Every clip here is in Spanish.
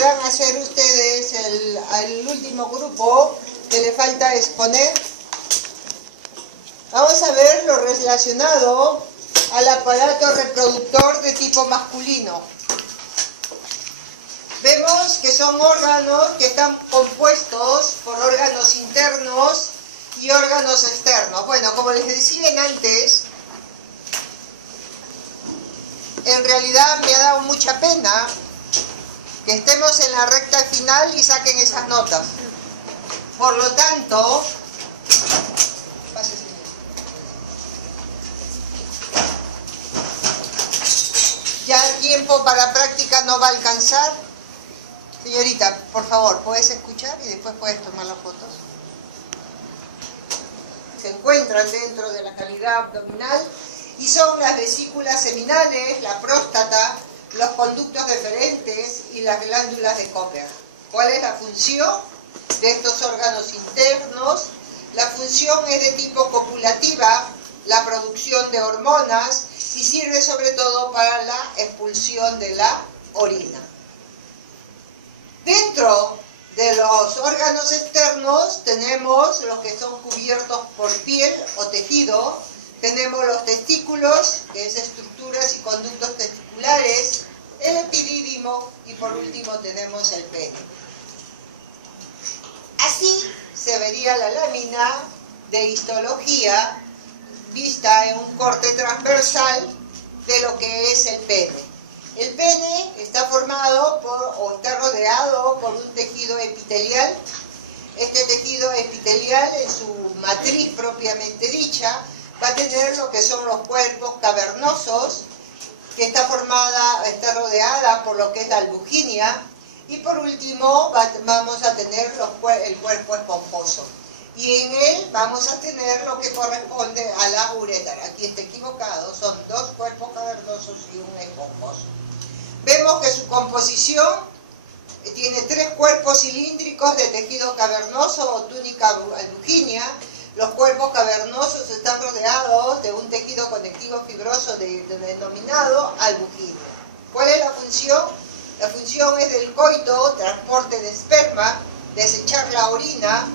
puedan hacer ustedes el último grupo que le falta exponer. Vamos a ver lo relacionado al aparato reproductor de tipo masculino. Vemos que son órganos que están compuestos por órganos internos y órganos externos. Bueno, como les decía antes, en realidad me ha dado mucha pena que estemos en la recta final y saquen esas notas. Por lo tanto, ya el tiempo para práctica no va a alcanzar. Señorita, por favor, ¿puedes escuchar y después puedes tomar las fotos? Se encuentran dentro de la cavidad abdominal y son las vesículas seminales, la próstata, los conductos deferentes y las glándulas de Cooper. ¿Cuál es la función de estos órganos internos? La función es de tipo copulativa, la producción de hormonas y sirve sobre todo para la expulsión de la orina. Dentro de los órganos externos tenemos los que son cubiertos por piel o tejido. Tenemos los testículos, que es estructuras y conductos testiculares, el epidídimo y por último tenemos el pene. Así se vería la lámina de histología vista en un corte transversal de lo que es el pene. El pene está formado o está rodeado por un tejido epitelial. Este tejido epitelial en su matriz propiamente dicha va a tener lo que son los cuerpos cavernosos, que está rodeada por lo que es la albuginia, y por último vamos a tener el cuerpo esponjoso. Y en él vamos a tener lo que corresponde a la uretra. Aquí está equivocado, son dos cuerpos cavernosos y un esponjoso. Vemos que su composición tiene tres cuerpos cilíndricos de tejido cavernoso o túnica albuginia. Los cuerpos cavernosos están rodeados de un tejido conectivo fibroso denominado albuginia. ¿Cuál es la función? La función es del coito, transporte de esperma, desechar la orina.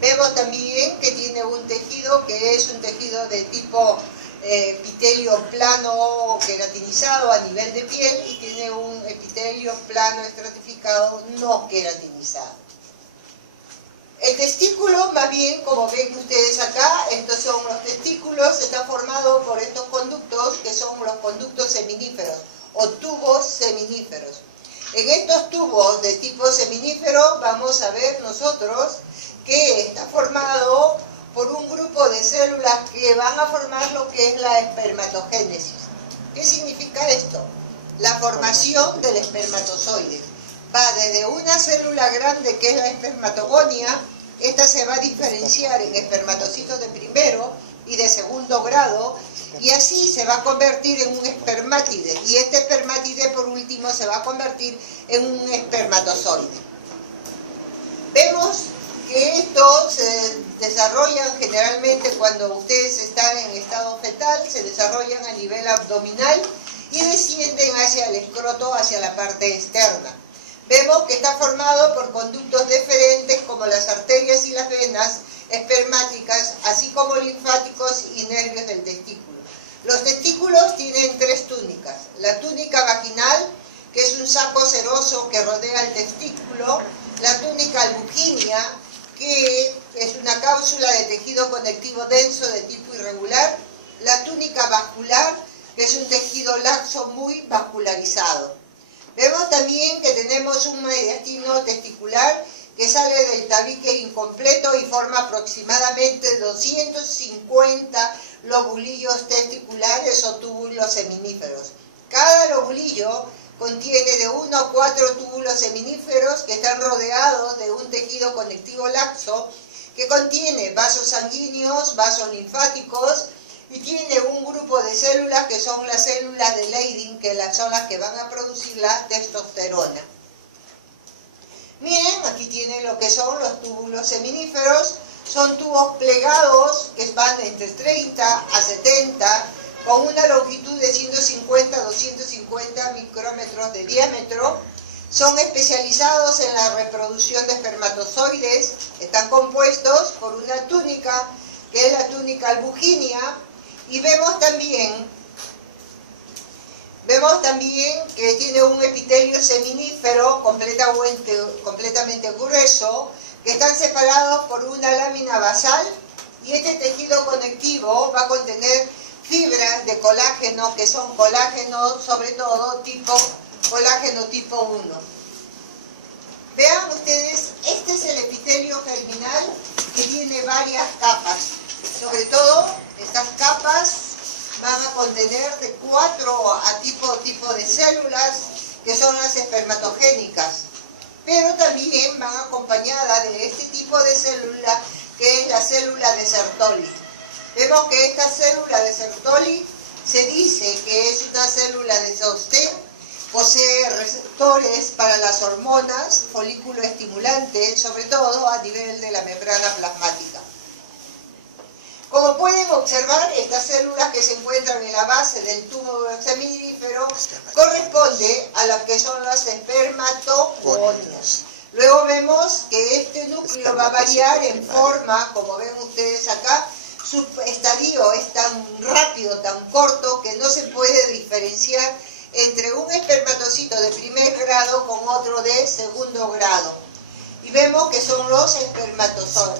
Vemos también que tiene un tejido que es un tejido de tipo epitelio plano queratinizado a nivel de piel y tiene un epitelio plano estratificado no queratinizado. El testículo, más bien, como ven ustedes acá, estos son los testículos, está formado por estos conductos que son los conductos seminíferos o tubos seminíferos. En estos tubos de tipo seminífero vamos a ver nosotros que está formado por un grupo de células que van a formar lo que es la espermatogénesis. ¿Qué significa esto? La formación del espermatozoide. Va desde una célula grande que es la espermatogonia, esta se va a diferenciar en espermatocitos de primero y de segundo grado, y así se va a convertir en un espermátide, y este espermátide por último se va a convertir en un espermatozoide. Vemos que estos se desarrollan generalmente cuando ustedes están en estado fetal, se desarrollan a nivel abdominal y descienden hacia el escroto, hacia la parte externa. Vemos que está formado por conductos deferentes como las arterias y las venas espermáticas, así como linfáticos y nervios del testículo. Los testículos tienen tres túnicas. La túnica vaginal, que es un saco seroso que rodea el testículo. La túnica albuginia, que es una cápsula de tejido conectivo denso de tipo irregular. La túnica vascular, que es un tejido laxo muy vascularizado. Vemos también que tenemos un mediastino testicular que sale del tabique incompleto y forma aproximadamente 250 lobulillos testiculares o túbulos seminíferos. Cada lobulillo contiene de 1 a 4 túbulos seminíferos que están rodeados de un tejido conectivo laxo que contiene vasos sanguíneos, vasos linfáticos y tiene un grupo de células que son las células de Leydig, que son las que van a producir la testosterona. Miren, aquí tienen lo que son los túbulos seminíferos. Son tubos plegados que van entre 30 a 70, con una longitud de 150 a 250 micrómetros de diámetro. Son especializados en la reproducción de espermatozoides. Están compuestos por una túnica, que es la túnica albuginia, y vemos también que tiene un epitelio seminífero completamente grueso, que están separados por una lámina basal, y este tejido conectivo va a contener fibras de colágeno, que son colágeno sobre todo colágeno tipo 1. Vean ustedes, este es el epitelio germinal, que tiene varias capas. Sobre todo, estas capas van a contener de 4 tipos de células, que son las espermatogénicas, pero también van acompañadas de este tipo de célula, que es la célula de Sertoli. Vemos que esta célula de Sertoli se dice que es una célula de sostén, posee receptores para las hormonas, folículo estimulante, sobre todo a nivel de la membrana plasmática. Como pueden observar, estas células que se encuentran en la base del tubo seminífero corresponde a las que son las espermatogonias. Luego vemos que este núcleo va a variar en forma, como ven ustedes acá. Su estadio es tan rápido, tan corto, que no se puede diferenciar entre un espermatocito de primer grado con otro de segundo grado. Y vemos que son los espermatocitos.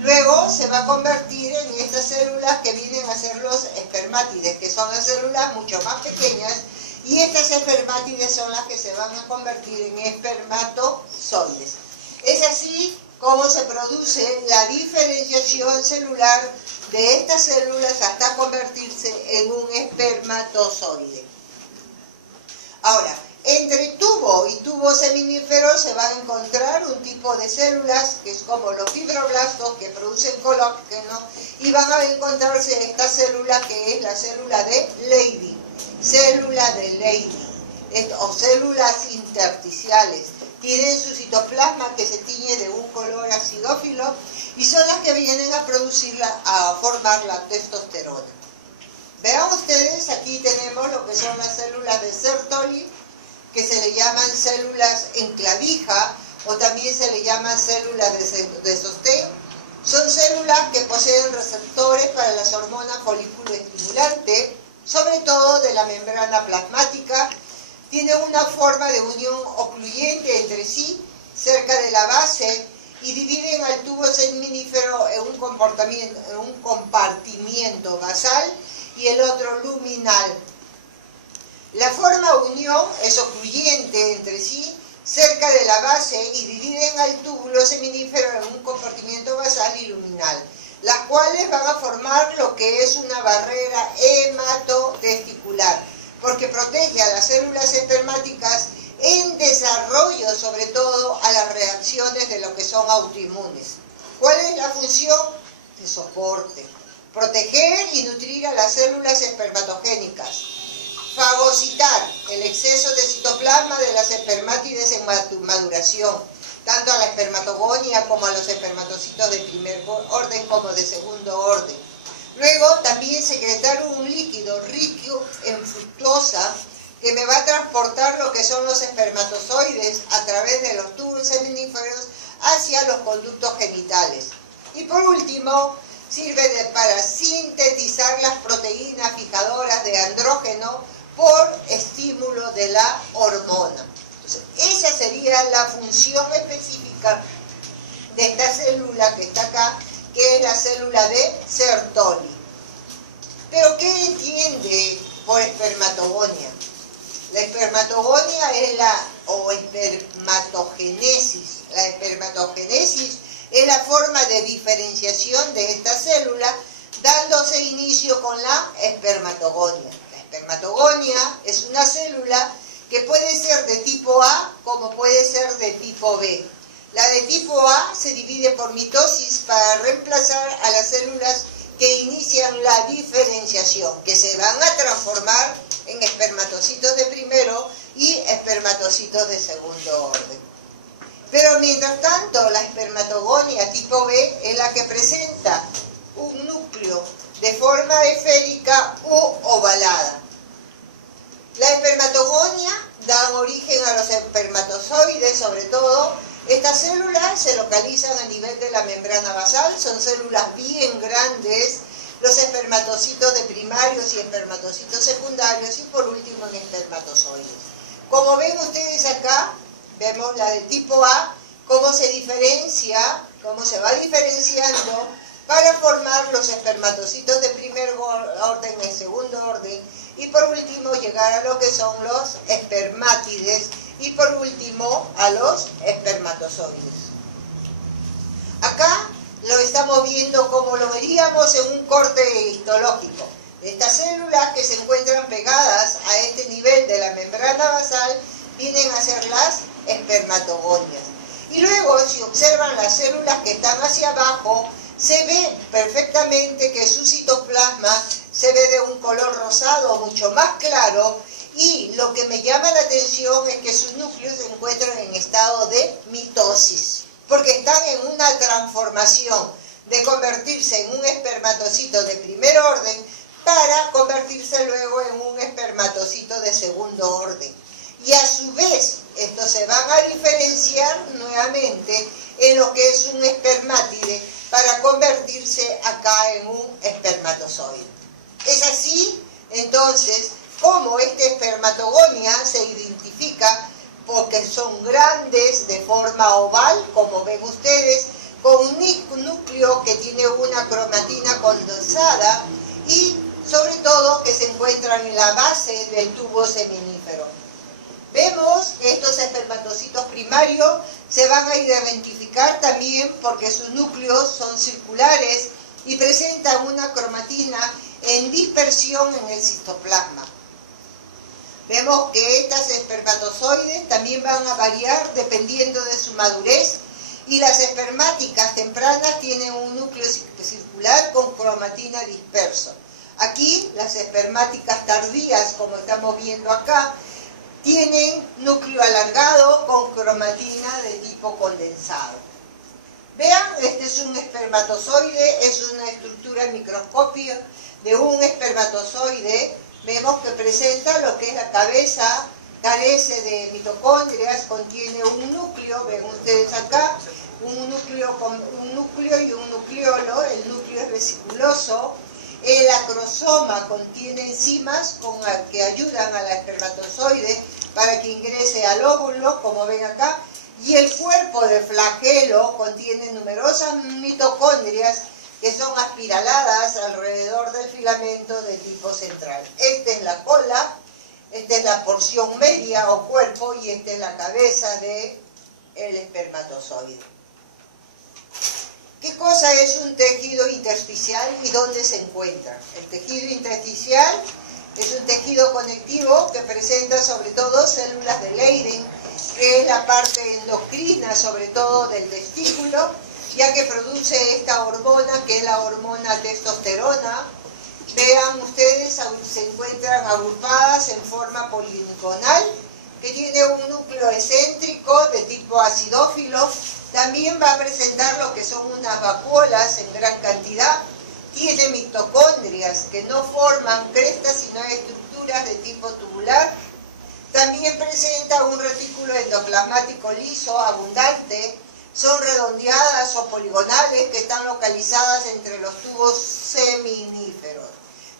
Luego se va a convertir en estas células que vienen a ser los espermátides, que son las células mucho más pequeñas, y estas espermátides son las que se van a convertir en espermatozoides. Es así como se produce la diferenciación celular de estas células hasta convertirse en un espermatozoide. Ahora, entre tubo y tubo seminífero se va a encontrar un tipo de células que es como los fibroblastos, que producen colágeno, y van a encontrarse esta célula que es la célula de Leydig, o células intersticiales. Tienen su citoplasma que se tiñe de un color acidófilo y son las que vienen a formar la testosterona. Vean ustedes, aquí tenemos lo que son las células de Sertoli, que se le llaman células en clavija, o también se le llaman células de sostén. Son células que poseen receptores para las hormonas folículo estimulante, sobre todo de la membrana plasmática. Tienen una forma de unión ocluyente entre sí, cerca de la base, y dividen al tubo seminífero en un compartimiento basal y el otro luminal. La forma unión es ocluyente entre sí, cerca de la base, y dividen al túbulo seminífero en un compartimiento basal y luminal, las cuales van a formar lo que es una barrera hematotesticular, porque protege a las células espermáticas en desarrollo, sobre todo a las reacciones de lo que son autoinmunes. ¿Cuál es la función? De soporte. Proteger y nutrir a las células espermatogénicas. Fagocitar el exceso de citoplasma de las espermátides en maduración, tanto a la espermatogonia como a los espermatocitos de primer orden como de segundo orden. Luego también secretar un líquido rico en fructosa que me va a transportar lo que son los espermatozoides a través de los tubos seminíferos hacia los conductos genitales. Y por último, sirve para sintetizar las proteínas fijadoras de andrógeno por estímulo de la hormona. Entonces, esa sería la función específica de esta célula que está acá, que es la célula de Sertoli. Pero ¿qué entiende por espermatogonia? La espermatogonia es espermatogénesis. La espermatogénesis es la forma de diferenciación de esta célula, dándose inicio con la espermatogonia. La espermatogonia es una célula que puede ser de tipo A como puede ser de tipo B. La de tipo A se divide por mitosis para reemplazar a las células que inician la diferenciación, que se van a transformar en espermatocitos de primero y espermatocitos de segundo orden. Pero mientras tanto, la espermatogonia tipo B es la que presenta un núcleo de forma esférica u ovalada. La espermatogonia da origen a los espermatozoides, sobre todo. Estas células se localizan a nivel de la membrana basal, son células bien grandes, los espermatocitos de primarios y espermatocitos secundarios, y por último en espermatozoides. Como ven ustedes acá, vemos la de tipo A, cómo se diferencia, cómo se va diferenciando para formar los espermatocitos de primer orden y segundo orden, y por último llegar a lo que son los espermátides, y por último a los espermatozoides. Acá lo estamos viendo como lo veríamos en un corte histológico. Estas células que se encuentran pegadas a este nivel de la membrana basal vienen a ser las espermatogonias. Y luego, si observan las células que están hacia abajo, se ve perfectamente que su citoplasma se ve de un color rosado mucho más claro, y lo que me llama la atención es que sus núcleos se encuentran en estado de mitosis, porque están en una transformación de convertirse en un espermatocito de primer orden para convertirse luego en un espermatocito de segundo orden. Y a su vez, estos se van a diferenciar nuevamente en lo que es un espermátide para convertirse acá en un espermatozoide. Es así, entonces, como esta espermatogonia se identifica porque son grandes, de forma oval, como ven ustedes, con un núcleo que tiene una cromatina condensada y sobre todo que se encuentran en la base del tubo seminífero. Vemos que estos espermatocitos primarios se van a identificar también porque sus núcleos son circulares y presentan una cromatina en dispersión en el citoplasma. Vemos que estas espermatozoides también van a variar dependiendo de su madurez, y las espermáticas tempranas tienen un núcleo circular con cromatina disperso. Aquí las espermáticas tardías, como estamos viendo acá, tienen núcleo alargado con cromatina de tipo condensado. Vean, este es un espermatozoide, es una estructura microscópica de un espermatozoide. Vemos que presenta lo que es la cabeza, carece de mitocondrias, contiene un núcleo, ven ustedes acá, un núcleo y un nucleolo. El núcleo es vesiculoso. El acrosoma contiene enzimas que ayudan a la espermatozoide para que ingrese al óvulo, como ven acá, y el cuerpo de flagelo contiene numerosas mitocondrias que son aspiraladas alrededor del filamento de tipo central. Esta es la cola, esta es la porción media o cuerpo, y esta es la cabeza del espermatozoide. ¿Qué cosa es un tejido intersticial y dónde se encuentra? El tejido intersticial es un tejido conectivo que presenta sobre todo células de Leydig, que es la parte endocrina sobre todo del testículo, ya que produce esta hormona que es la hormona testosterona. Vean ustedes, se encuentran agrupadas en forma poligonal, que tiene un núcleo excéntrico de tipo acidófilo. También va a presentar lo que son unas vacuolas en gran cantidad. Tiene mitocondrias que no forman crestas, sino estructuras de tipo tubular. También presenta un retículo endoplasmático liso, abundante. Son redondeadas o poligonales que están localizadas entre los tubos seminíferos.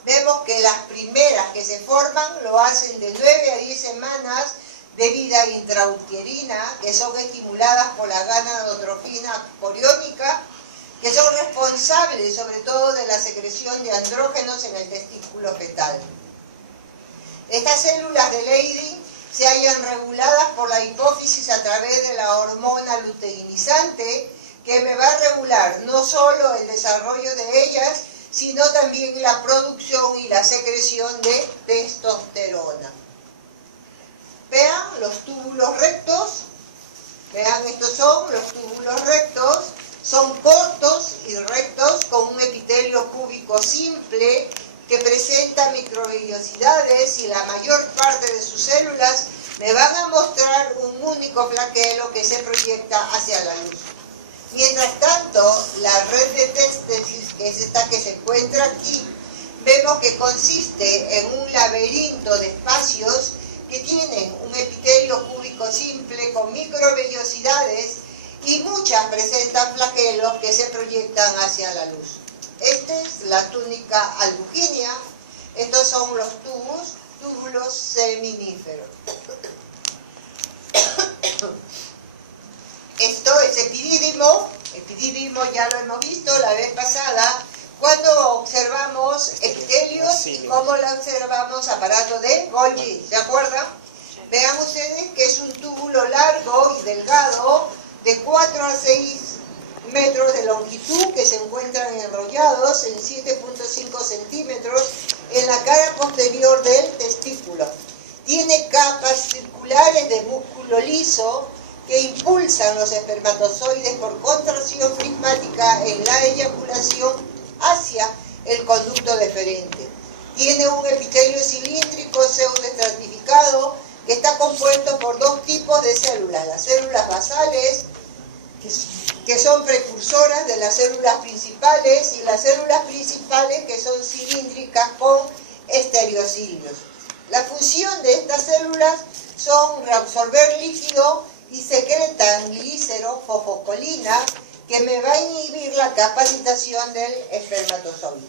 Vemos que las primeras que se forman lo hacen de 9 a 10 semanas de vida intrauterina, que son estimuladas por la gonadotropina coriónica, que son responsables sobre todo de la secreción de andrógenos en el testículo fetal. Estas células de Leydig se hallan reguladas por la hipófisis a través de la hormona luteinizante, que me va a regular no solo el desarrollo de ellas, sino también la producción y la secreción de testosterona. Vean los túbulos rectos, vean, estos son los túbulos rectos, son cortos y rectos con un epitelio cúbico simple que presenta microvellosidades, y la mayor parte de sus células me van a mostrar un único flagelo que se proyecta hacia la luz. Mientras tanto, la red de testes, que es esta que se encuentra aquí, vemos que consiste en un laberinto de espacios que tienen un epitelio cúbico simple con microvellosidades y muchas presentan flagelos que se proyectan hacia la luz. Esta es la túnica albuginea. Estos son los túbulos seminíferos. Esto es epidídimo ya lo hemos visto la vez pasada, cuando observamos epitelios y cómo lo observamos aparato de Golgi, ¿se acuerdan? Vean ustedes que es un túbulo largo y delgado de 4 a 6 metros de longitud que se encuentran enrollados en 7.5 centímetros en la cara posterior del testículo. Tiene capas circulares de músculo liso que impulsan los espermatozoides por contracción prismática en la eyaculación hacia el conducto deferente. Tiene un epitelio cilíndrico pseudoestratificado que está compuesto por dos tipos de células, las células basales, que son precursoras de las células principales, y las células principales, que son cilíndricas con estereocilios. La función de estas células son reabsorber líquido y secretan glícero, fosfocolina, que me va a inhibir la capacitación del espermatozoide.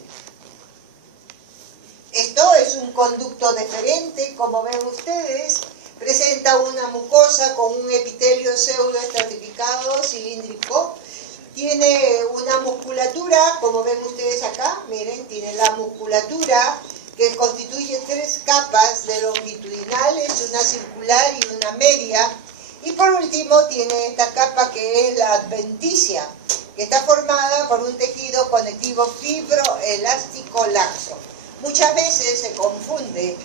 Esto es un conducto deferente, como ven ustedes, presenta una mucosa con un epitelio pseudoestratificado cilíndrico, tiene una musculatura, como ven ustedes acá, miren, tiene la musculatura que constituye 3 capas de longitudinales, una circular y una media, y por último tiene esta capa que es la adventicia, que está formada por un tejido conectivo fibroelástico laxo. Muchas veces se confunde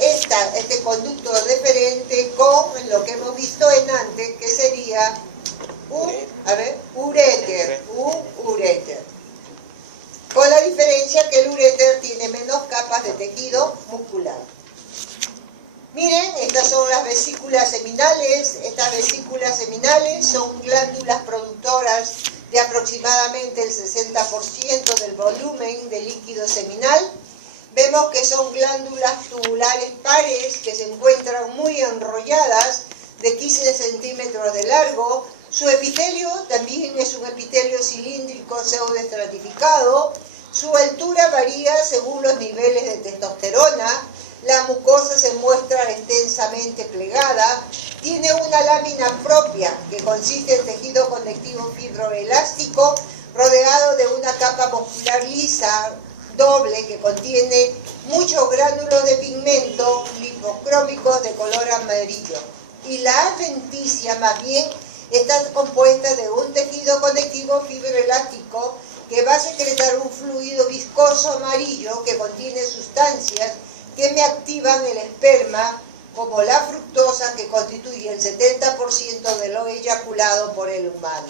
este conducto deferente con lo que hemos visto en antes, que sería un uréter, con la diferencia que el uréter tiene menos capas de tejido muscular. Miren, estas son las vesículas seminales. Estas vesículas seminales son glándulas productoras de aproximadamente el 60% del volumen de líquido seminal. Vemos que son glándulas tubulares pares que se encuentran muy enrolladas, de 15 centímetros de largo. Su epitelio también es un epitelio cilíndrico pseudoestratificado. Su altura varía según los niveles de testosterona. La mucosa se muestra extensamente plegada. Tiene una lámina propia que consiste en tejido conectivo fibroelástico rodeado de una capa muscular lisa doble que contiene muchos gránulos de pigmento lipocrómicos de color amarillo. Y la adventicia más bien está compuesta de un tejido conectivo fibroelástico que va a secretar un fluido viscoso amarillo que contiene sustancias que me activan el esperma, como la fructosa, que constituye el 70% de lo eyaculado por el humano.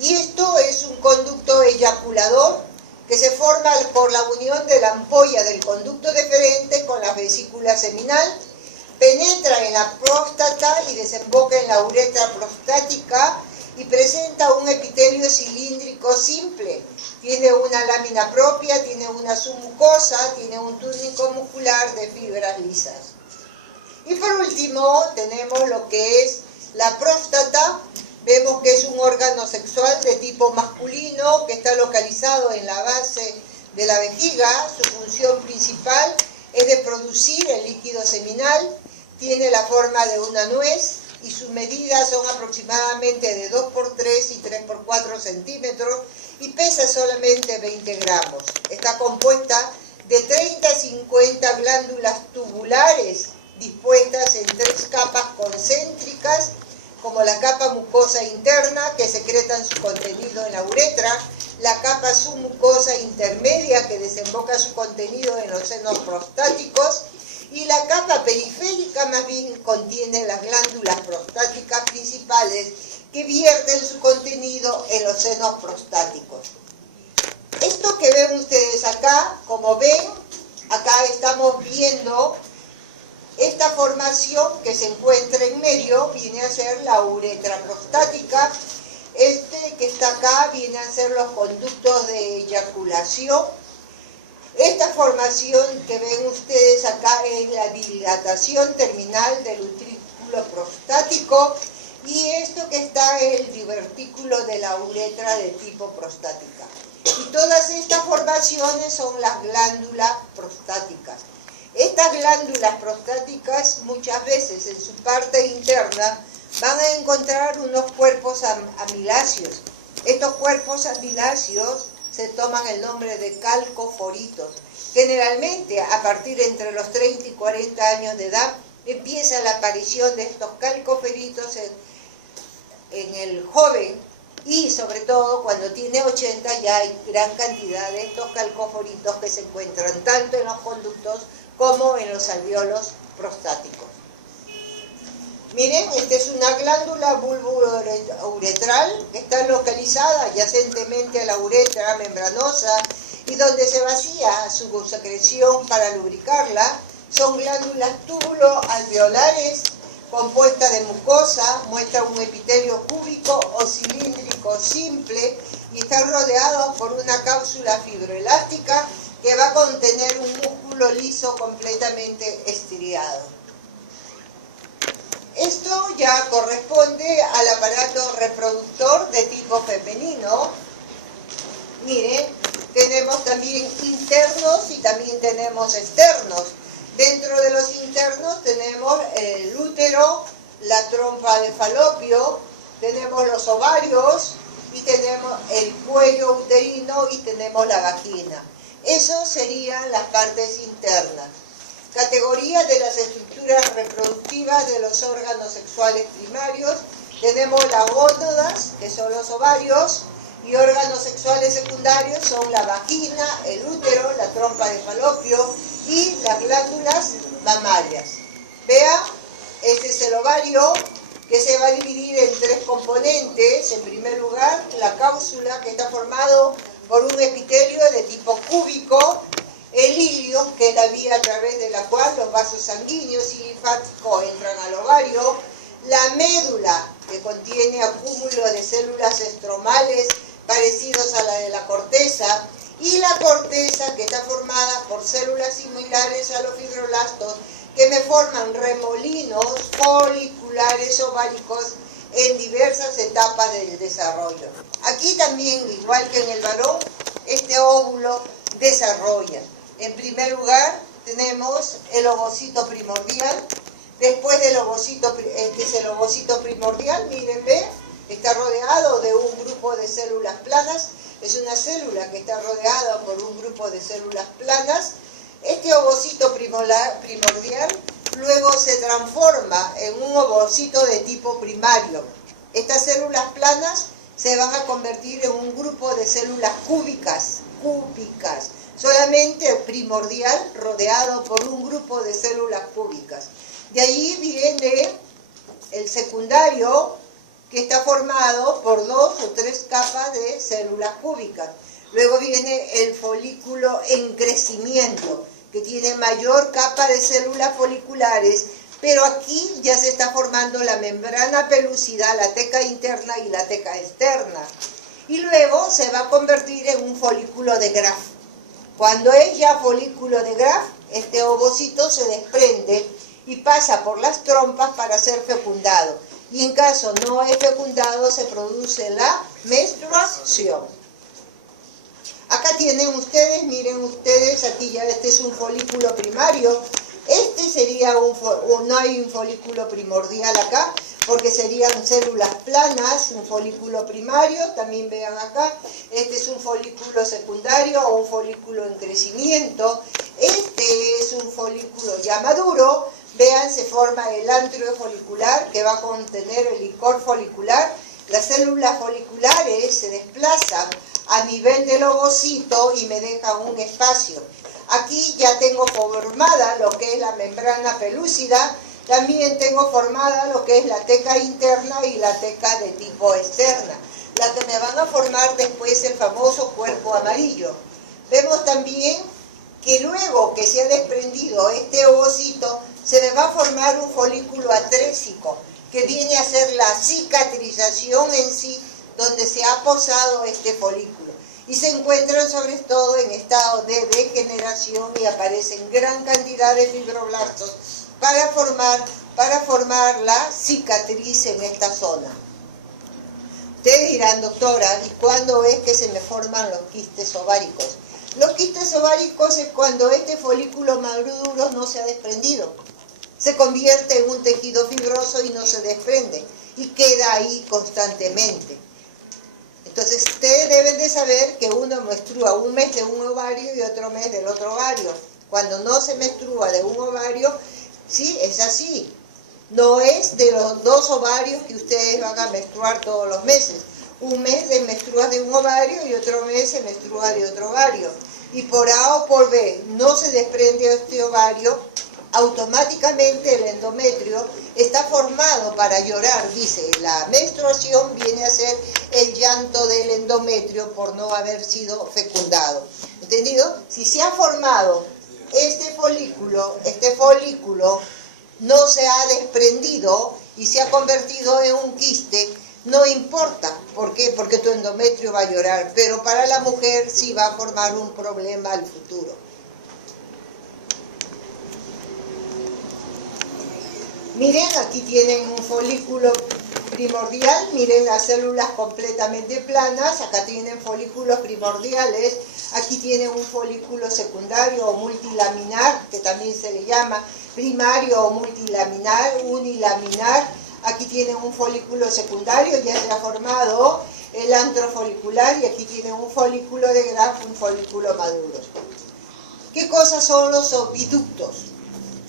Y esto es un conducto eyaculador que se forma por la unión de la ampolla del conducto deferente con la vesícula seminal, penetra en la próstata y desemboca en la uretra prostática y presenta un epitelio cilíndrico simple. Tiene una lámina propia, tiene una submucosa, tiene un túnico muscular de fibras lisas. Y por último tenemos lo que es la próstata. Vemos que es un órgano sexual de tipo masculino que está localizado en la base de la vejiga. Su función principal es de producir el líquido seminal. Tiene la forma de una nuez y sus medidas son aproximadamente de 2 por 3 y 3 por 4 centímetros y pesa solamente 20 gramos. Está compuesta de 30 a 50 glándulas tubulares dispuestas en 3 capas concéntricas, como la capa mucosa interna, que secretan su contenido en la uretra, la capa submucosa intermedia, que desemboca su contenido en los senos prostáticos, y la capa periférica más bien contiene las glándulas prostáticas principales que vierten su contenido en los senos prostáticos. Esto que ven ustedes acá, como ven, acá estamos viendo esta formación que se encuentra en medio, viene a ser la uretra prostática. Este que está acá viene a ser los conductos de eyaculación. Esta formación que ven ustedes acá es la dilatación terminal del utrículo prostático, y esto que está es el divertículo de la uretra de tipo prostática. Y todas estas formaciones son las glándulas prostáticas. Estas glándulas prostáticas muchas veces en su parte interna van a encontrar unos cuerpos amiláceos. Estos cuerpos amiláceos se toman el nombre de calcoforitos. Generalmente a partir entre los 30 y 40 años de edad empieza la aparición de estos calcoforitos en el joven, y sobre todo cuando tiene 80 ya hay gran cantidad de estos calcoforitos que se encuentran tanto en los conductos como en los alvéolos prostáticos. Miren, esta es una glándula bulbouretral que está localizada adyacentemente a la uretra membranosa y donde se vacía su secreción para lubricarla. Son glándulas túbulo-alveolares compuestas de mucosa, muestra un epitelio cúbico o cilíndrico simple y están rodeados por una cápsula fibroelástica que va a contener un músculo liso completamente estriado. Esto ya corresponde al aparato reproductor de tipo femenino. Miren, tenemos también internos y también tenemos externos. Dentro de los internos tenemos el útero, la trompa de falopio, tenemos los ovarios y tenemos el cuello uterino y tenemos la vagina. Eso serían las partes internas. Categoría de las estructuras reproductivas de los órganos sexuales primarios. Tenemos las gónadas, que son los ovarios, y órganos sexuales secundarios son la vagina, el útero, la trompa de falopio y las glándulas mamarias. Vea, este es el ovario, que se va a dividir en tres componentes. En primer lugar, la cápsula, que está formado por un epitelio de tipo cúbico, el hilio, que es la vía a través de la cual los vasos sanguíneos y linfáticos entran al ovario, la médula, que contiene acúmulo de células estromales parecidos a la de la corteza, y la corteza, que está formada por células similares a los fibroblastos, que me forman remolinos foliculares ováricos en diversas etapas del desarrollo. Aquí también, igual que en el varón, este óvulo desarrolla. En primer lugar, tenemos el ovocito primordial. Después del ovocito, este es el ovocito primordial, miren, ve, está rodeado de un grupo de células planas. Es una célula que está rodeada por un grupo de células planas. Este ovocito primordial luego se transforma en un ovocito de tipo primario. Estas células planas se van a convertir en un grupo de células cúbicas, solamente primordial rodeado por un grupo de células cúbicas. De allí viene el secundario, que está formado por 2 o 3 capas de células cúbicas. Luego viene el folículo en crecimiento, que tiene mayor capa de células foliculares, pero aquí ya se está formando la membrana pelúcida, la teca interna y la teca externa. Y luego se va a convertir en un folículo de Graf. Cuando es ya folículo de Graf, este ovocito se desprende y pasa por las trompas para ser fecundado. Y en caso no es fecundado, se produce la menstruación. Acá tienen ustedes, miren ustedes, aquí ya este es un folículo primario. Este sería no hay un folículo primordial acá, porque serían células planas, un folículo primario, también vean acá. Este es un folículo secundario o un folículo en crecimiento. Este es un folículo ya maduro. Vean, se forma el antrio folicular, que va a contener el licor folicular. Las células foliculares se desplazan a nivel del ovocito y me dejan un espacio. Aquí ya tengo formada lo que es la membrana pelúcida. También tengo formada lo que es la teca interna y la teca de tipo externa, la que me van a formar después el famoso cuerpo amarillo. Vemos también que luego que se ha desprendido este ovocito, se me va a formar un folículo atrésico, que viene a ser la cicatrización en sí, donde se ha posado este folículo. y se encuentran sobre todo en estado de degeneración y aparecen gran cantidad de fibroblastos para formar la cicatriz en esta zona. Ustedes dirán, doctora, ¿y cuándo es que se me forman los quistes ováricos? Los quistes ováricos es cuando este folículo maduro no se ha desprendido. Se convierte en un tejido fibroso y no se desprende. Y queda ahí constantemente. Entonces, ustedes deben de saber que uno menstrua un mes de un ovario y otro mes del otro ovario. Cuando no se menstrua de un ovario, sí, es así. No es de los dos ovarios que ustedes van a menstruar todos los meses. Un mes se menstrua de un ovario y otro mes se menstrua de otro ovario. Y por A o por B no se desprende este ovario, automáticamente el endometrio está formado para llorar. Dice, la menstruación viene a ser el llanto del endometrio por no haber sido fecundado. ¿Entendido? Si se ha formado este folículo no se ha desprendido y se ha convertido en un quiste, no importa. ¿Por qué? Porque tu endometrio va a llorar, pero para la mujer sí va a formar un problema al futuro. Miren, aquí tienen un folículo primordial, miren las células completamente planas, acá tienen folículos primordiales, aquí tienen un folículo secundario o multilaminar, que también se le llama primario o multilaminar, unilaminar. Aquí tienen un folículo secundario, ya se ha formado el antro folicular, y aquí tienen un folículo de Graf, un folículo maduro. ¿Qué cosas son los oviductos?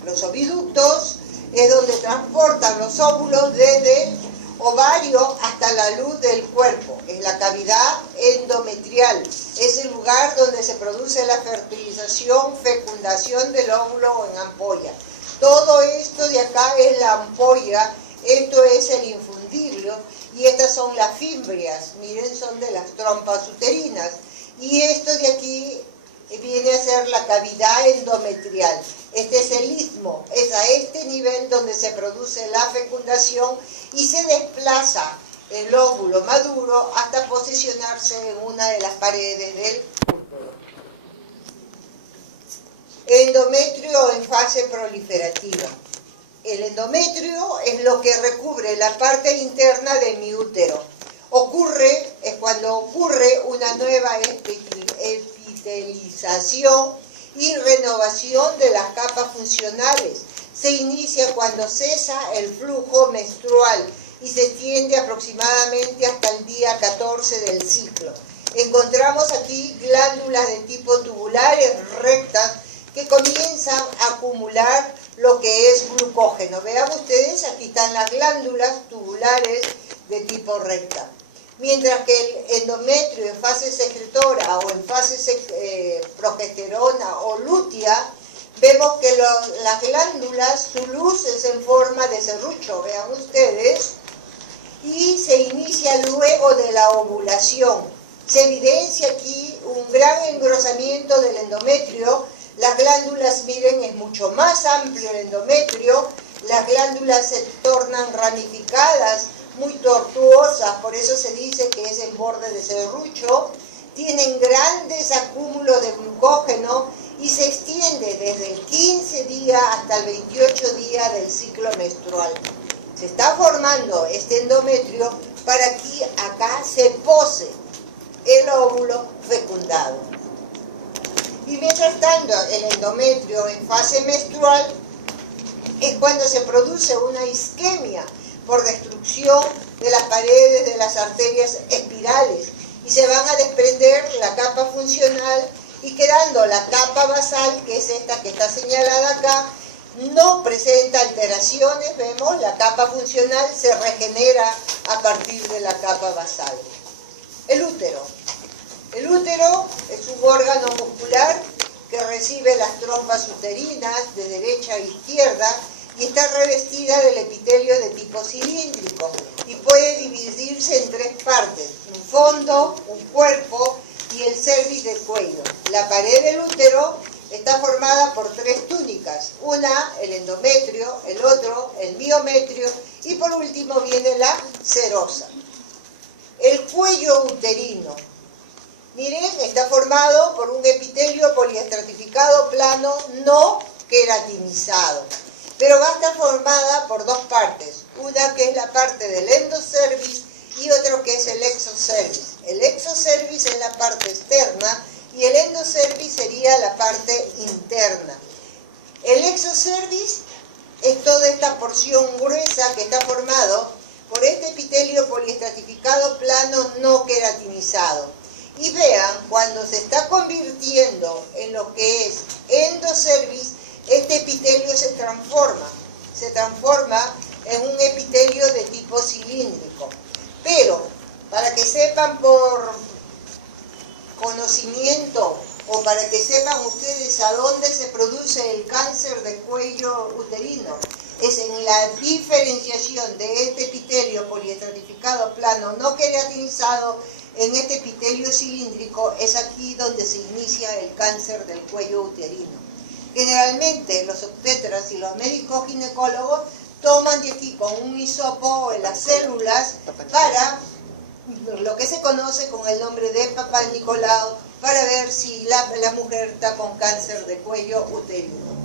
Los oviductos es donde transportan los óvulos desde ovario hasta la luz del cuerpo. Es la cavidad endometrial. Es el lugar donde se produce la fertilización, fecundación del óvulo en ampolla. Todo esto de acá es la ampolla, esto es el infundirio, y estas son las fimbrias. Miren, son de las trompas uterinas. Y esto de aquí viene a ser la cavidad endometrial. Este es el istmo, es a este nivel donde se produce la fecundación y se desplaza el óvulo maduro hasta posicionarse en una de las paredes del útero. Endometrio en fase proliferativa. El endometrio es lo que recubre la parte interna de mi útero. Es cuando ocurre una nueva epitelización y renovación de las capas funcionales. Se inicia cuando cesa el flujo menstrual y se extiende aproximadamente hasta el día 14 del ciclo. Encontramos aquí glándulas de tipo tubulares rectas que comienzan a acumular lo que es glucógeno. Vean ustedes, aquí están las glándulas tubulares de tipo recta. Mientras que el endometrio en fase secretora o en fase progesterona o lútea, vemos que las glándulas, su luz es en forma de serrucho, vean ustedes, y se inicia luego de la ovulación. Se evidencia aquí un gran engrosamiento del endometrio. Las glándulas, miren, es mucho más amplio el endometrio, las glándulas se tornan ramificadas, muy tortuosas, por eso se dice que es en borde de serrucho, tienen grandes acúmulos de glucógeno y se extiende desde el 15 día hasta el 28 día del ciclo menstrual. Se está formando este endometrio para que acá se pose el óvulo fecundado. Y mientras tanto, el endometrio en fase menstrual es cuando se produce una isquemia por destrucción de las paredes de las arterias espirales y se van a desprender la capa funcional y quedando la capa basal, que es esta que está señalada acá, no presenta alteraciones. Vemos, la capa funcional se regenera a partir de la capa basal. El útero. El útero es un órgano muscular que recibe las trompas uterinas de derecha a izquierda y está revestida del epitelio de tipo cilíndrico y puede dividirse en tres partes: un fondo, un cuerpo y el cervix del cuello. La pared del útero está formada por tres túnicas: una, el endometrio; el otro, el miometrio; y por último viene la serosa. El cuello uterino Miren, está formado por un epitelio poliestratificado plano no queratinizado, pero va a estar formada por dos partes, una que es la parte del endocervix y otro que es el exocervix. El exocervix es la parte externa y el endocervix sería la parte interna. El exocervix es toda esta porción gruesa que está formado por este epitelio poliestratificado plano no queratinizado. Y vean, cuando se está convirtiendo en lo que es endocervix, este epitelio se transforma en un epitelio de tipo cilíndrico. Pero, para que sepan por conocimiento o para que sepan ustedes a dónde se produce el cáncer de cuello uterino, es en la diferenciación de este epitelio poliestratificado plano no queratinizado en este epitelio cilíndrico, es aquí donde se inicia el cáncer del cuello uterino. Generalmente los obstetras y los médicos ginecólogos toman de aquí con un hisopo las células para lo que se conoce con el nombre de Papá Nicolau, para ver si la mujer está con cáncer de cuello uterino.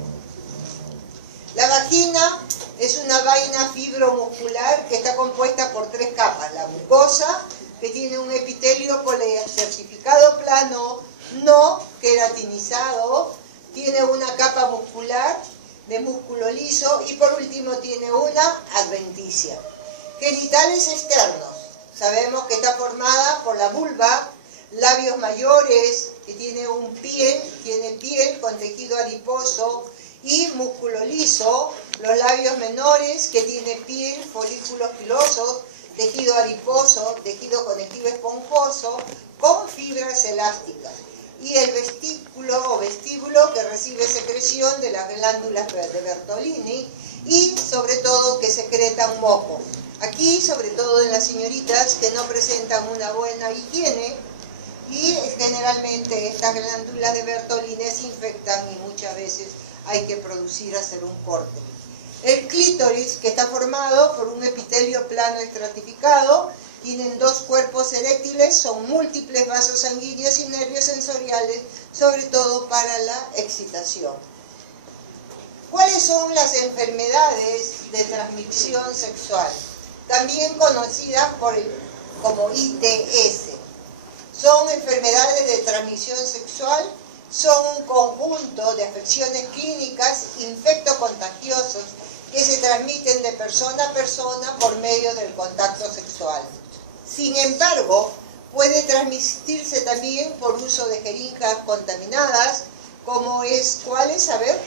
La vagina es una vaina fibromuscular que está compuesta por tres capas. La mucosa, que tiene un epitelio poliestratificado plano no queratinizado, tiene una capa muscular de músculo liso y por último tiene una adventicia. Genitales externos. Sabemos que está formada por la vulva, labios mayores, que tiene piel con tejido adiposo y músculo liso, los labios menores, que tiene piel, folículos pilosos, tejido adiposo, tejido conectivo esponjoso, con fibras elásticas, y el vestículo o vestíbulo que recibe secreción de las glándulas de Bertolini y sobre todo que secretan moco. Aquí, sobre todo en las señoritas que no presentan una buena higiene, y generalmente estas glándulas de Bertolini se infectan y muchas veces hay que hacer un corte. El clítoris, que está formado por un epitelio plano estratificado, tienen dos cuerpos eréctiles, son múltiples vasos sanguíneos y nervios sensoriales, sobre todo para la excitación. ¿Cuáles son las enfermedades de transmisión sexual? También conocidas como ITS. Son enfermedades de transmisión sexual, son un conjunto de afecciones clínicas infectocontagiosas que se transmiten de persona a persona por medio del contacto sexual. Sin embargo, puede transmitirse también por uso de jeringas contaminadas, como es, ¿cuáles? A ver,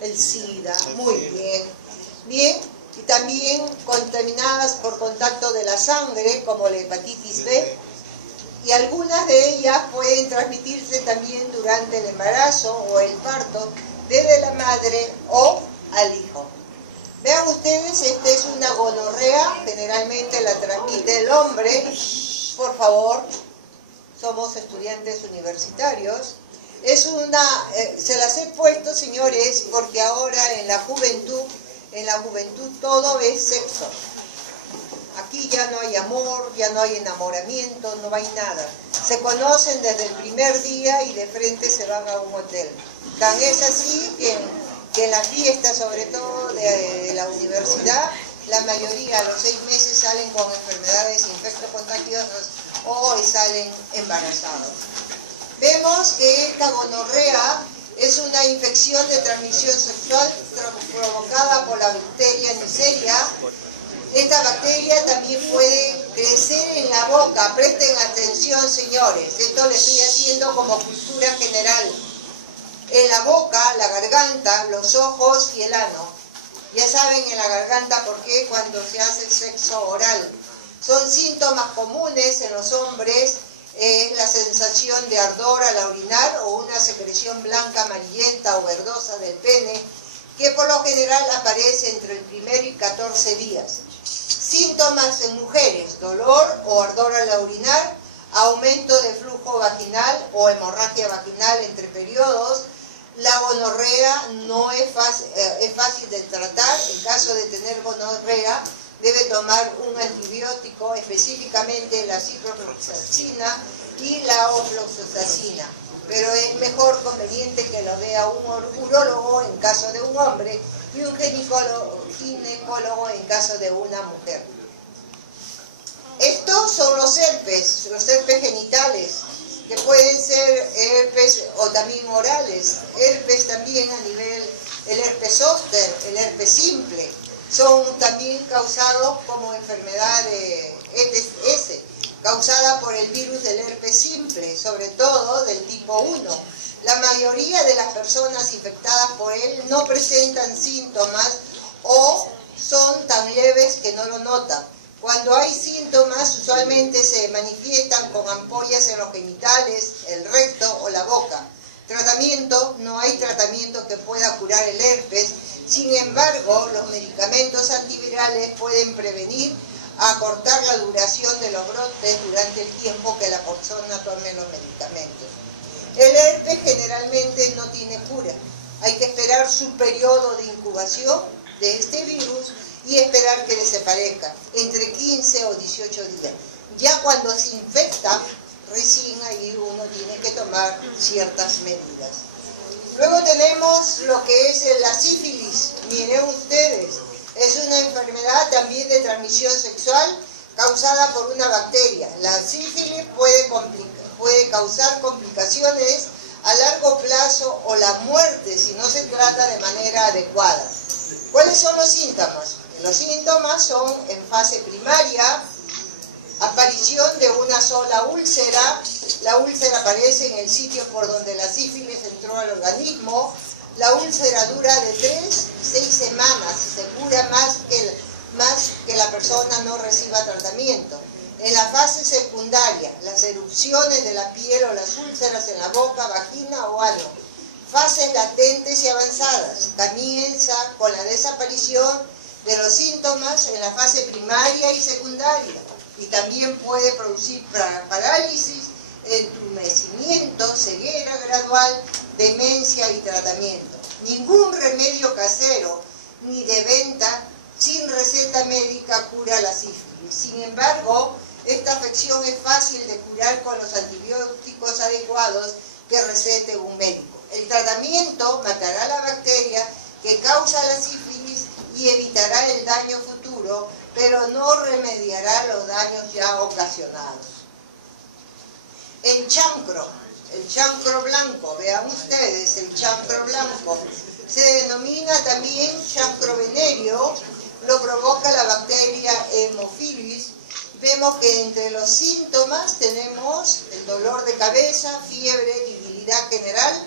el SIDA, muy bien. Bien, y también contaminadas por contacto de la sangre, como la hepatitis B, y algunas de ellas pueden transmitirse también durante el embarazo o el parto, desde la madre o al hijo. Vean ustedes, esta es una gonorrea, generalmente la transmite el hombre. Por favor, somos estudiantes universitarios. Se las he puesto, señores, porque ahora en la juventud todo es sexo. Aquí ya no hay amor, ya no hay enamoramiento, no hay nada. Se conocen desde el primer día y de frente se van a un hotel. Tan es así que en la fiesta, sobre todo de la universidad, la mayoría a los 6 meses salen con enfermedades infectocontagiosas o salen embarazados. Vemos que esta gonorrea es una infección de transmisión sexual provocada por la bacteria Neisseria. Esta bacteria también puede crecer en la boca. Presten atención, señores. Esto lo estoy haciendo como cultura general. En la boca, la garganta, los ojos y el ano. Ya saben en la garganta por qué cuando se hace el sexo oral. Son síntomas comunes en los hombres, la sensación de ardor al orinar o una secreción blanca, amarillenta o verdosa del pene, que por lo general aparece entre el 1 y 14 días. Síntomas en mujeres: dolor o ardor al orinar, aumento de flujo vaginal o hemorragia vaginal entre periodos. La gonorrea no es fácil de tratar. En caso de tener gonorrea, debe tomar un antibiótico, específicamente la ciprofloxacina y la ofloxacina. Pero es mejor conveniente que lo vea un urólogo en caso de un hombre y un ginecólogo en caso de una mujer. Estos son los herpes genitales, que pueden ser herpes o también orales. Herpes también a nivel, el herpes zóster, el herpes simple, son también causados como enfermedad de ETS, causada por el virus del herpes simple, sobre todo del tipo 1. La mayoría de las personas infectadas por él no presentan síntomas o son tan leves que no lo notan. Cuando hay síntomas, usualmente se manifiestan con ampollas en los genitales, el recto o la boca. Tratamiento: no hay tratamiento que pueda curar el herpes. Sin embargo, los medicamentos antivirales pueden prevenir, acortar la duración de los brotes durante el tiempo que la persona tome los medicamentos. El herpes generalmente no tiene cura. Hay que esperar su periodo de incubación de este virus y esperar que desaparezca, entre 15 o 18 días. Ya cuando se infecta, recién ahí uno tiene que tomar ciertas medidas. Luego tenemos lo que es la sífilis. Miren ustedes, es una enfermedad también de transmisión sexual causada por una bacteria. La sífilis puede causar complicaciones a largo plazo o la muerte si no se trata de manera adecuada. ¿Cuáles son los síntomas? Los síntomas son, en fase primaria, aparición de una sola úlcera. La úlcera aparece en el sitio por donde la sífilis entró al organismo. La úlcera dura de 3 a 6 semanas, se cura más que la persona no reciba tratamiento. En la fase secundaria, las erupciones de la piel o las úlceras en la boca, vagina o ano. Fases latentes y avanzadas. Comienza con la desaparición de los síntomas en la fase primaria y secundaria. Y también puede producir parálisis, entumecimiento, ceguera gradual, demencia y tratamiento. Ningún remedio casero ni de venta sin receta médica cura la sífilis. Sin embargo, esta afección es fácil de curar con los antibióticos adecuados que recete un médico. El tratamiento matará la bacteria que causa la sífilis y evitará el daño futuro, pero no remediará los daños ya ocasionados. El chancro blanco, vean ustedes, el chancro blanco se denomina también chancro venéreo, lo provoca la bacteria Haemophilus. Vemos que entre los síntomas tenemos el dolor de cabeza, fiebre, debilidad general,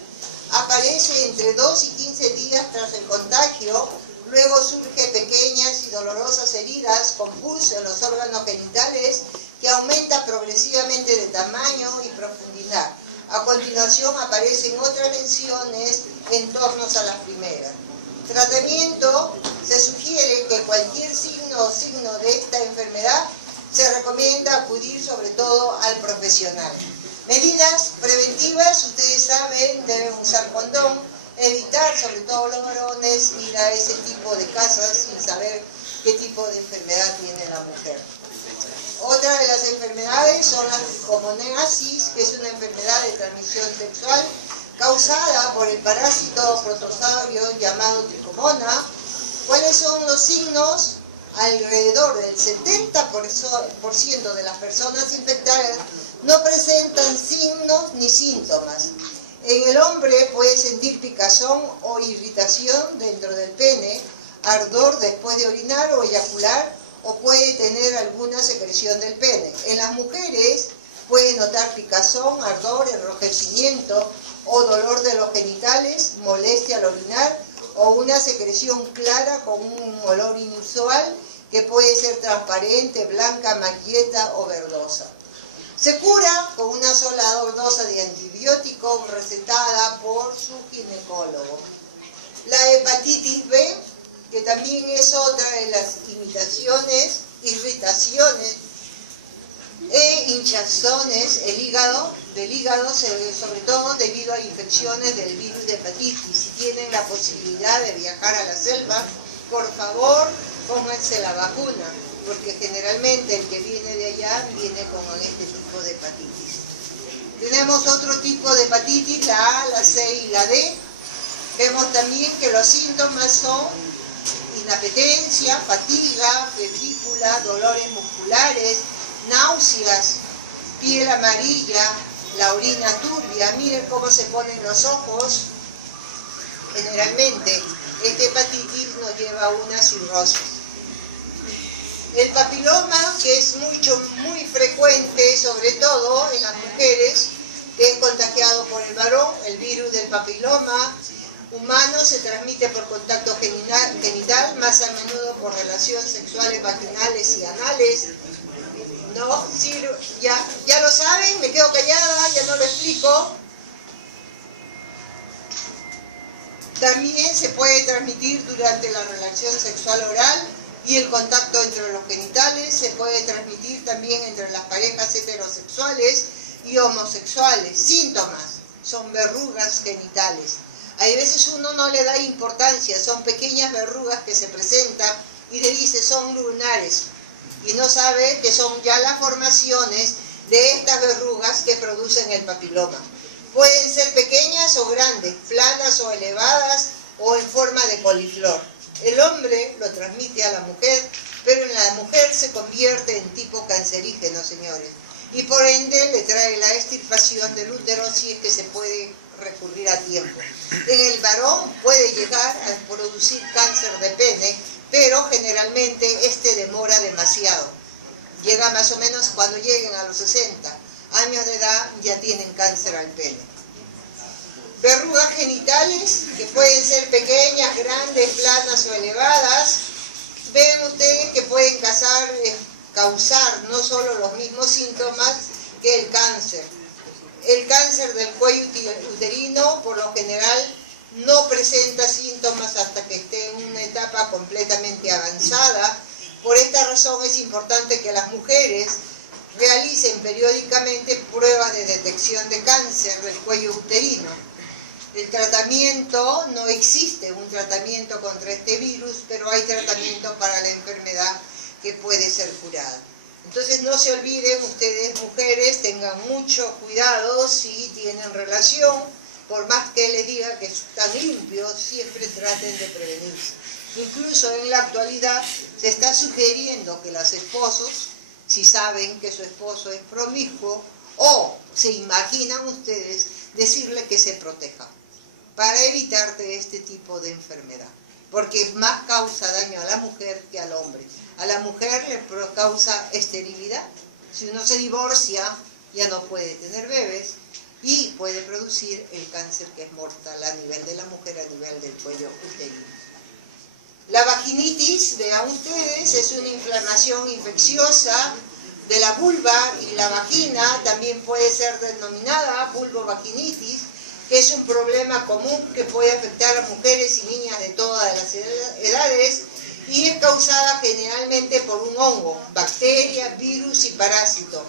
aparece entre 2 y 15 días tras el contagio. Luego surgen pequeñas y dolorosas heridas con pus en los órganos genitales que aumenta progresivamente de tamaño y profundidad. A continuación aparecen otras lesiones en torno a las primeras. Tratamiento: se sugiere que cualquier signo de esta enfermedad se recomienda acudir sobre todo al profesional. Medidas preventivas: ustedes saben, deben usar condón, evitar, sobre todo los varones, ir a ese tipo de casas sin saber qué tipo de enfermedad tiene la mujer. Otra de las enfermedades son la tricomoniasis, que es una enfermedad de transmisión sexual causada por el parásito protozoario llamado tricomona. ¿Cuáles son los signos? Alrededor del 70% de las personas infectadas no presentan signos ni síntomas. En el hombre puede sentir picazón o irritación dentro del pene, ardor después de orinar o eyacular, o puede tener alguna secreción del pene. En las mujeres puede notar picazón, ardor, enrojecimiento o dolor de los genitales, molestia al orinar o una secreción clara con un olor inusual que puede ser transparente, blanca, amarillenta o verdosa. Se cura con una sola dosis de antibiótico recetada por su ginecólogo. La hepatitis B, que también es otra de las irritaciones e hinchazones del hígado, sobre todo debido a infecciones del virus de hepatitis. Si tienen la posibilidad de viajar a la selva, por favor, pónganse la vacuna, porque generalmente el que viene de allá viene con este tipo de hepatitis. Tenemos otro tipo de hepatitis, la A, la C y la D. Vemos también que los síntomas son inapetencia, fatiga, febrícula, dolores musculares, náuseas, piel amarilla, la orina turbia. Miren cómo se ponen los ojos. Generalmente, esta hepatitis nos lleva a una cirrosis. El papiloma, que es muy frecuente, sobre todo en las mujeres, que es contagiado por el varón. El virus del papiloma humano se transmite por contacto genital, más a menudo por relaciones sexuales vaginales y anales. No, sí, ya lo saben, me quedo callada, ya no lo explico. También se puede transmitir durante la relación sexual oral y el contacto entre los genitales. Se puede transmitir también entre las parejas heterosexuales y homosexuales. Síntomas son verrugas genitales. Hay veces uno no le da importancia, son pequeñas verrugas que se presentan y le dice son lunares y no sabe que son ya las formaciones de estas verrugas que producen el papiloma. Pueden ser pequeñas o grandes, planas o elevadas o en forma de coliflor. El hombre lo transmite a la mujer, pero en la mujer se convierte en tipo cancerígeno, señores. Y por ende le trae la extirpación del útero si es que se puede recurrir a tiempo. En el varón puede llegar a producir cáncer de pene, pero generalmente este demora demasiado. Llega más o menos cuando lleguen a los 60 años de edad, ya tienen cáncer al pene. Verrugas genitales, que pueden ser pequeñas, grandes, planas o elevadas. Ven ustedes que pueden causar no solo los mismos síntomas que el cáncer. El cáncer del cuello uterino, por lo general, no presenta síntomas hasta que esté en una etapa completamente avanzada. Por esta razón es importante que las mujeres realicen periódicamente pruebas de detección de cáncer del cuello uterino. El tratamiento, no existe un tratamiento contra este virus, pero hay tratamiento para la enfermedad que puede ser curada. Entonces no se olviden, ustedes mujeres, tengan mucho cuidado si tienen relación, por más que les diga que están limpios, siempre traten de prevenirse. Incluso en la actualidad se está sugiriendo que los esposos, si saben que su esposo es promiscuo, o se imaginan ustedes decirle que se proteja, para evitar este tipo de enfermedad, porque más causa daño a la mujer que al hombre. A la mujer le causa esterilidad. Si uno se divorcia, ya no puede tener bebés y puede producir el cáncer que es mortal a nivel de la mujer, a nivel del cuello uterino. La vaginitis, vean ustedes, es una inflamación infecciosa de la vulva y la vagina. También puede ser denominada vulvovaginitis, que es un problema común que puede afectar a mujeres y niñas de todas las edades, y es causada generalmente por un hongo, bacteria, virus y parásito.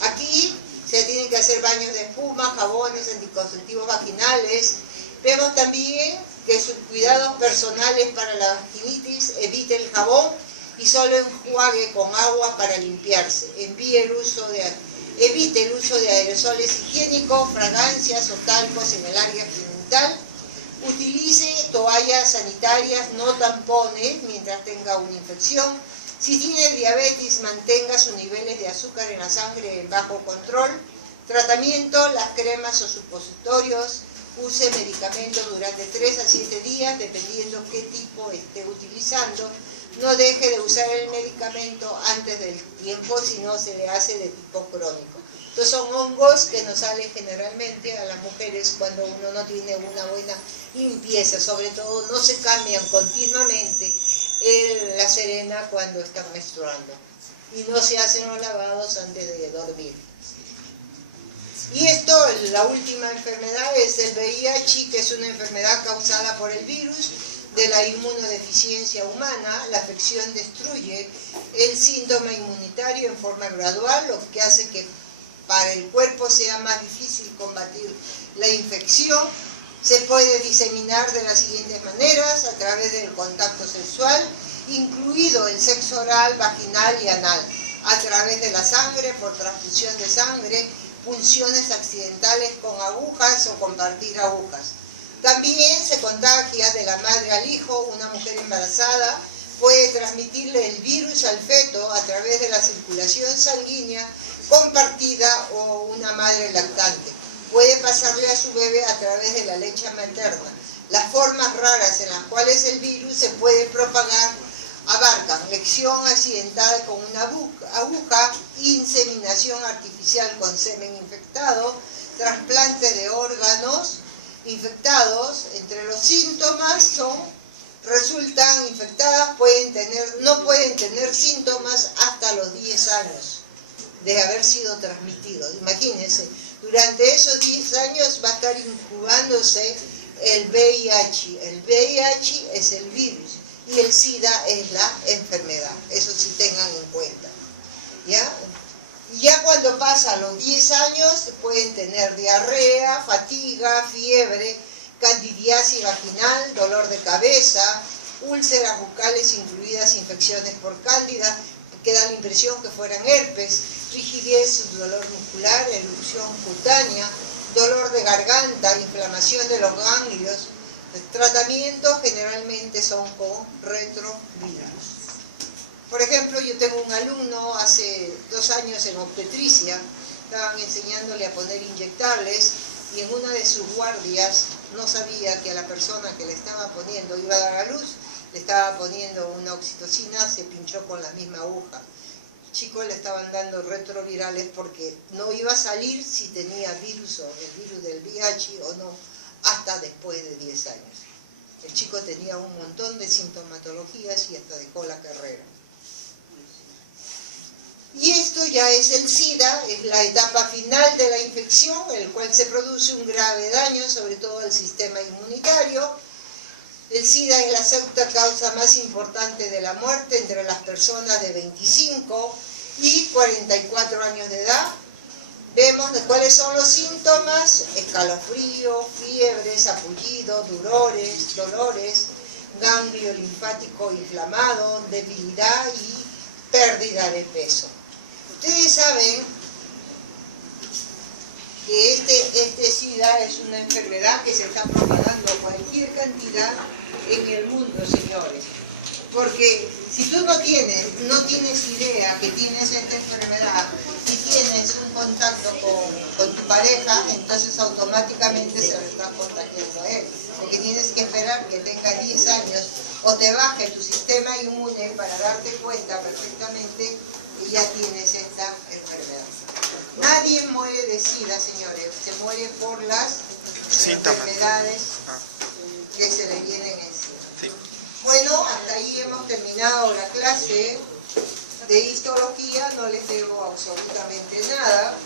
Aquí se tienen que hacer baños de espuma, jabones, anticonceptivos vaginales. Vemos también que sus cuidados personales para la vaginitis: evite el jabón y solo enjuague con agua para limpiarse. Evite el uso de aerosoles higiénicos, fragancias o talcos en el área genital. Utilice toallas sanitarias, no tampones, mientras tenga una infección. Si tiene diabetes, mantenga sus niveles de azúcar en la sangre en bajo control. Tratamiento: las cremas o supositorios. Use medicamentos durante 3 a 7 días, dependiendo qué tipo esté utilizando. No deje de usar el medicamento antes del tiempo, si no se le hace de tipo crónico. Entonces son hongos que nos salen generalmente a las mujeres cuando uno no tiene una buena limpieza. Sobre todo no se cambian continuamente la serena cuando están menstruando. Y no se hacen los lavados antes de dormir. Y la última enfermedad es el VIH, que es una enfermedad causada por el virus de la inmunodeficiencia humana. La afección destruye el síntoma inmunitario en forma gradual, lo que hace que para el cuerpo sea más difícil combatir la infección. Se puede diseminar de las siguientes maneras: a través del contacto sexual, incluido el sexo oral, vaginal y anal, a través de la sangre, por transfusión de sangre, punciones accidentales con agujas o compartir agujas. También se contagia de la madre al hijo. Una mujer embarazada puede transmitirle el virus al feto a través de la circulación sanguínea compartida o una madre lactante. Puede pasarle a su bebé a través de la leche materna. Las formas raras en las cuales el virus se puede propagar abarcan lección accidental con una aguja, inseminación artificial con semen infectado, trasplantes de órganos infectados. Entre los síntomas resultan infectadas, no pueden tener síntomas hasta los 10 años de haber sido transmitidos. Imagínense, durante esos 10 años va a estar incubándose el VIH. El VIH es el virus y el SIDA es la enfermedad. Eso sí tengan en cuenta. ¿Ya? Ya cuando pasan los 10 años pueden tener diarrea, fatiga, fiebre, candidiasis vaginal, dolor de cabeza, úlceras bucales incluidas infecciones por cándida, que da la impresión que fueran herpes, rigidez, dolor muscular, erupción cutánea, dolor de garganta, inflamación de los ganglios. Los tratamientos generalmente son con retrovirus. Por ejemplo, yo tengo un alumno hace 2 años en obstetricia, estaban enseñándole a poner inyectables y en una de sus guardias no sabía que a la persona que le estaba poniendo iba a dar a luz, le estaba poniendo una oxitocina, se pinchó con la misma aguja. El chico le estaban dando retrovirales porque no iba a salir si tenía virus o el virus del VIH o no, hasta después de 10 años. El chico tenía un montón de sintomatologías y hasta dejó la carrera. Y esto ya es el SIDA, es la etapa final de la infección, en el cual se produce un grave daño, sobre todo al sistema inmunitario. El SIDA es la segunda causa más importante de la muerte entre las personas de 25 y 44 años de edad. Vemos de cuáles son los síntomas: escalofrío, fiebre, sapullido, dolores, ganglio linfático inflamado, debilidad y pérdida de peso. Ustedes saben que este SIDA es una enfermedad que se está propagando a cualquier cantidad en el mundo, señores. Porque si tú no tienes idea que tienes esta enfermedad y tienes un contacto con tu pareja, entonces automáticamente se lo estás contagiando a él. Porque tienes que esperar que tenga 10 años o te baje tu sistema inmune para darte cuenta perfectamente que ya tienes esta enfermedad. Nadie muere de SIDA, señores, se muere por las enfermedades que se le vienen encima. Sí. Bueno, hasta ahí hemos terminado la clase de histología, no les debo absolutamente nada.